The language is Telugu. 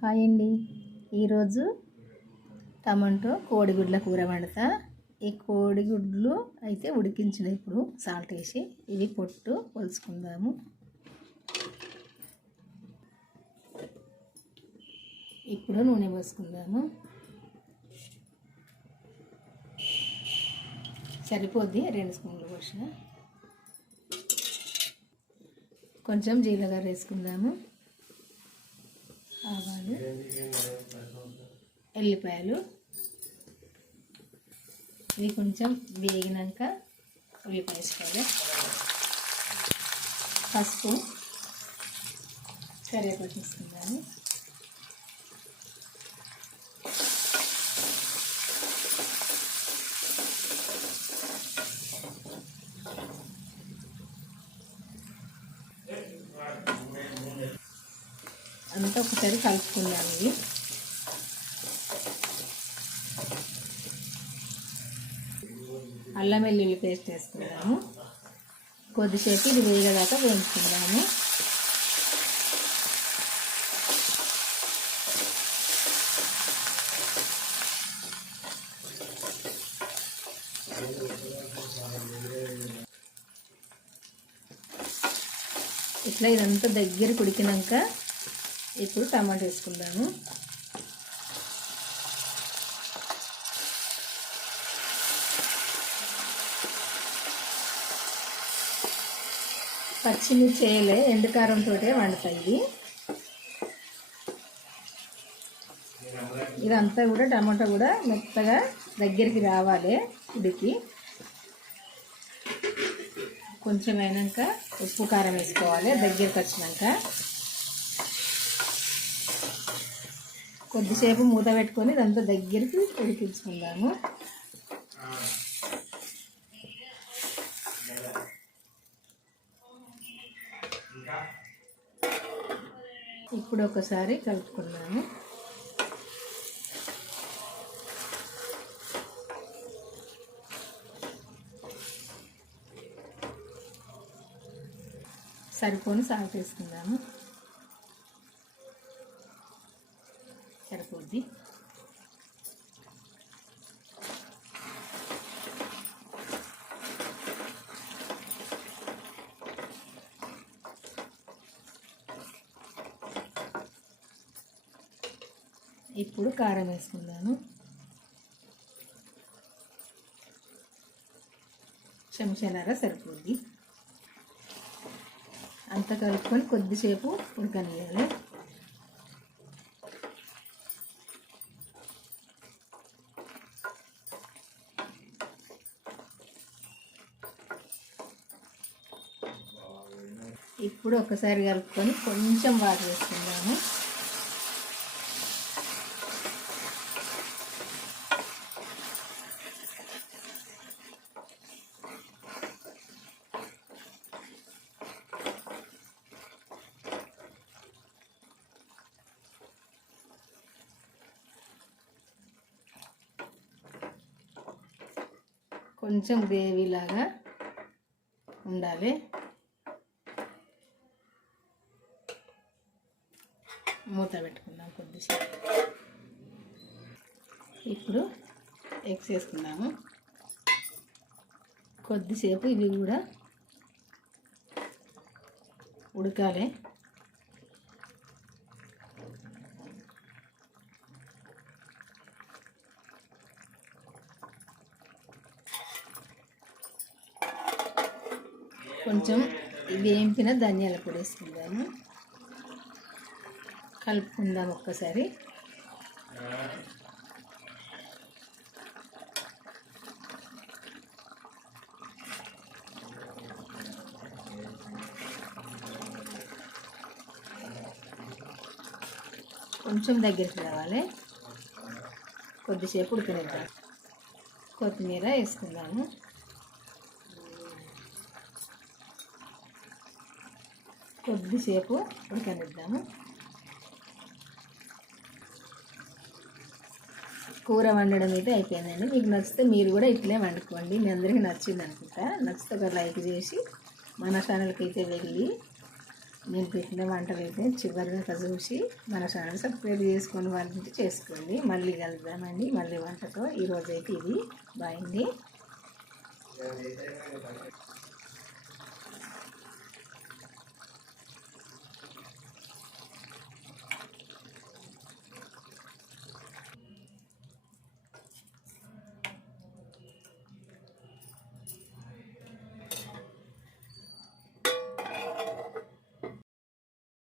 హాయ్ అండి. ఈరోజు టమాటో కోడిగుడ్ల కూర వండుతా. ఈ కోడిగుడ్లు అయితే ఉడికించిన ఇప్పుడు సాల్ట్ వేసి ఇవి పొట్టు పొలుసుకుందాము. ఇప్పుడు నూనె పోసుకుందాము. సరిపోద్ది, 2 స్పూన్లు పోసిన. కొంచెం జీలకర్ర వేసుకుందాము. ఆవాలు, ఎల్లిపాయలు ఇవి కొంచెం వేగినాక ఉల్లిపాయ వేసుకోవాలి. పసుపు, కరివేపాకు తీసుకుందాము. అంతా ఒకసారి కలుపుకుందాము. ఇవి అల్లం వెల్లుల్లి పేస్ట్ వేసుకుందాము. కొద్దిసేపు ఇది వేగేదాకా వేయించుకుందాము. ఇట్లా ఇదంతా దగ్గర ఉడికినాక ఇప్పుడు టమాటా వేసుకుందాము. పచ్చిమిర్చి వేయలే, ఎండుకారంతో వండుతాయి. ఇదంతా కూడా టమాటా కూడా మెత్తగా దగ్గరికి రావాలి. ఉడికి కొంచెం అయినాక ఉప్పు కారం వేసుకోవాలి. దగ్గరికి వచ్చినాక కొద్దిసేపు మూత పెట్టుకొని ఇదంతా దగ్గరికి ఉడికించుకుందాము. ఇప్పుడు ఒకసారి కలుపుకుందాము. సరిపోని సాల్ట్ వేసుకుందాము. సరిపోద్ది. ఇప్పుడు కారం వేసుకుందాము. చెంచాలారా సరిపోద్ది. అంతా కలుపుకొని కొద్దిసేపు ఉడకనియాలి. ఇప్పుడు ఒకసారి కలుపుకొని కొంచెం వాటర్ వేసుకుందాము. కొంచెం గ్రేవీలాగా ఉండాలి. మూత పెట్టుకుందాం కొద్దిసేపు. ఇప్పుడు ఎగ్స్ వేసుకుందాము. కొద్దిసేపు ఇవి కూడా ఉడకాలి. కొంచెం వేంపిన ధనియాల పొడి వేసుకుందాము. కలుపుకుందాం ఒక్కసారి. కొంచెం దగ్గరికి రావాలి. కొద్దిసేపు ఉడకనిద్దాం. కొత్తిమీర వేసుకుందాము. కొద్దిసేపు ఉడకనిద్దాము. కూర వండడం అయితే అయిపోయిందండి. మీకు నచ్చితే మీరు కూడా ఇట్లే వండుకోండి. మీ అందరికీ నచ్చింది అనుకుంటా. నచ్చితే ఒక లైక్ చేసి మన ఛానల్కి అయితే వెళ్ళి నేను పెట్టిన వంటలు అయితే చివరి దాకా చూసి మన ఛానల్ సబ్స్క్రైబ్ చేసుకొని వంట చేసుకోండి. మళ్ళీ కలుద్దామండి మళ్ళీ వంటతో. ఈరోజు అయితే ఇది బాయ్ అండి.